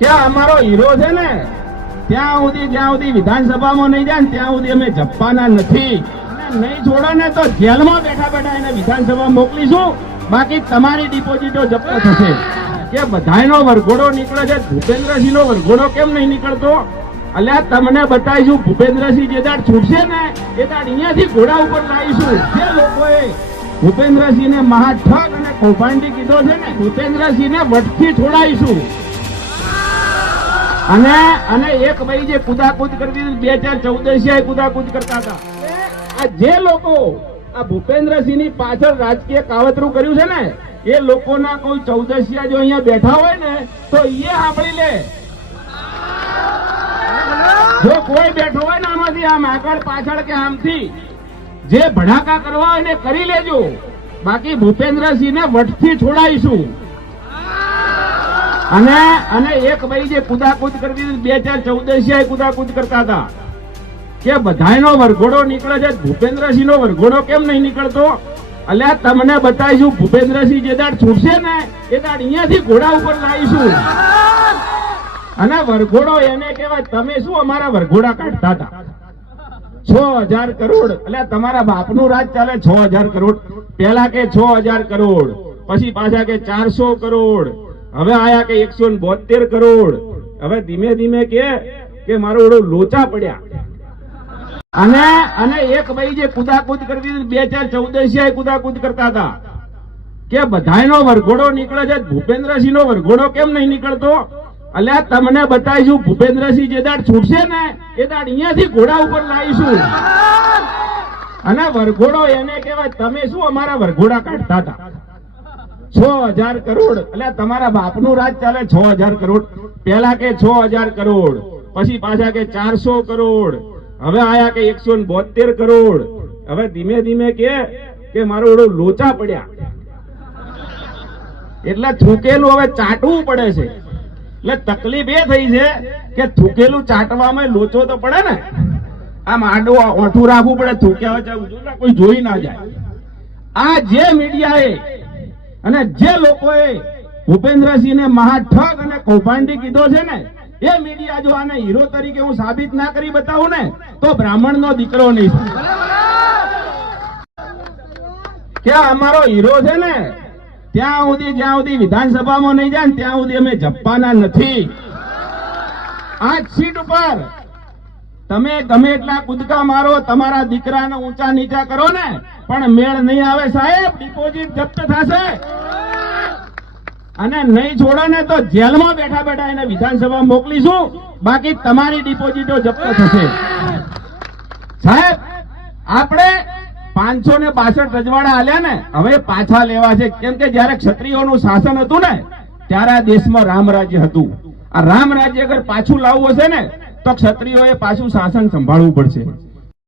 કે અમારો હીરો છે ને? ત્યાં સુધી જ્યાં સુધી વિધાનસભામાં નહીં જાય ત્યાં સુધી અમે જપવાના નથી. નહીં છોડો ને તો જેલમાં બેઠા બેઠા એને વિધાનસભા મોકલીશું. બાકી તમારી ડિપોઝિટો જપ્ત થશે. કે બધાયનો વરઘોડો નીકળે છે? ભૂપેન્દ્રસિંહનો વરઘોડો કેમ નહીં નીકળતો? અલ્યા, તમને બતાવીશું, ભૂપેન્દ્રસિંહ જે દાડ છૂટશે ને, એ દાડ અહીંયાથી ઘોડા ઉપર લાવીશું. જે લોકોએ ભૂપેન્દ્રસિંહને મહાઠગ અને કૌભાંડી કીધો છે ને, ભૂપેન્દ્રસિંહને વટથી છોડાવીશું. અને અને એક ભાઈ જે કુદાકુદ કરતી બે હજાર ચૌદસિયા કુદાકુદ કરતા હતા. આ જે લોકો આ ભૂપેન્દ્રસિંહની પાછળ રાજકીય કાવતરું કર્યું છે ને, એ લોકોના કોઈ ચૌદશિયા જો અહીંયા બેઠા હોય ને, તો એ સાંભળી લે. જો કોઈ બેઠો હોય ને આમાંથી, આમ આગળ પાછળ કે આમથી, જે ભડાકા કરવા હોય ને, કરી લેજો. બાકી ભૂપેન્દ્રસિંહને વટથી છોડાવીશું. અને અને એક ભાઈ જે કુદાકુદ કરતી હતી, બે ચાર ચૌદસિયા કુદાકુદ કરતા હતા. કે બધાયનો વરઘોડો નીકળે છે ભૂપેન્દ્રસિંહ નો વરઘોડો કેમ નહીં નીકળતો? અલ્યા તમને બતાવીશું ભૂપેન્દ્રસિંહ જે દાડ છૂટશે ને એ દાડ અહીંયાથી ઘોડા ઉપર લાવીશું. અને વરઘોડો એને કહેવાય તમે શું અમારા વરઘોડા કાઢતા હતા? છ હજાર કરોડ. એટલે તમારા બાપનું રાજ ચાલે છ હજાર કરોડ. પેલા કે છ હજાર કરોડ પછી પાછા કે ચારસો કરોડ. હવે આયા કે એકસો બોતેર કરોડ. હવે ધીમે ધીમે કે મારો એડો લોચા પડ્યા. અને અને એક ભાઈ જે કુદાકુદ કરતી બે હજાર ચૌદસિયા કુદાકુદ કરતા હતા. કે બધાયનો વરઘોડો નીકળે છે ભૂપેન્દ્રસિંહ નો વરઘોડો કેમ નહીં નીકળતો? અલ્યા, તમને બતાવીશું, ભૂપેન્દ્રસિંહ જે દાડ છૂટશે ને, એ દાડ અહીંયાથી ઘોડા ઉપર લાવીશું. અને વરઘોડો એને કહેવાય, તમે શું અમારા વરઘોડા કાઢતા હતા? છ હજાર કરોડ. એટલે તમારા બાપનું રાજ ચાલે છ હજાર કરોડ. પેલા કે છ હજાર કરોડ, પછી પાછા કે ચારસો કરોડ, હવે આયા કે એકસો બોતેર કરોડ. હવે ધીમે ધીમે કે કે મારો ઓળો લોચા પડ્યા. એટલે થૂકેલું હવે ચાટવું પડે છે. એટલે તકલીફ એ થઈ છે કે થૂકેલું ચાટવામાં લોચો તો પડે ને. આમ આડું ઓઠું રાખવું પડે, થૂક્યા હોય કોઈ જોઈ ના જાય. આ જે મીડિયાએ અને જે લોકોએ ભૂપેન્દ્રસિંહને મહાઠગ અને કૌભાંડી કીધો છે ને, એ મીડિયા જો આને હીરો તરીકે હું સાબિત ના કરી બતાવું ને, તો બ્રાહ્મણનો દીકરો નહીં. કે અમારો હીરો છે ને? ત્યાં સુધી, જ્યાં સુધી વિધાનસભામાં નહીં જાય ત્યાં સુધી અમે જપવાના નથી. આ સીટ ઉપર તમે ગમે એટલા કૂદકા મારો, તમારા દીકરાને ઊંચા નીચા કરો ને. પણ મેળ નહીં આવે સાહેબ, ડિપોઝિટ જપ્ત થશે. અને નહીં છોડો ને તો જેલમાં બેઠા બેઠા એને વિધાનસભા મોકલીશું. બાકી તમારી ડિપોઝિટો જપ્ત થશે. સાહેબ, આપણે પાંચસો ને બાસઠ રજવાડા આલ્યા ને, હવે પાછા લેવા છે. કેમ કે જયારે ક્ષત્રિયોનું શાસન હતું ને, ત્યારે આ દેશમાં રામ રાજ્ય હતું. આ રામ રાજ્ય અગર પાછું લાવવું હશે ને તો ક્ષત્રિયોએ પાછું શાસન સંભાળવું પડશે.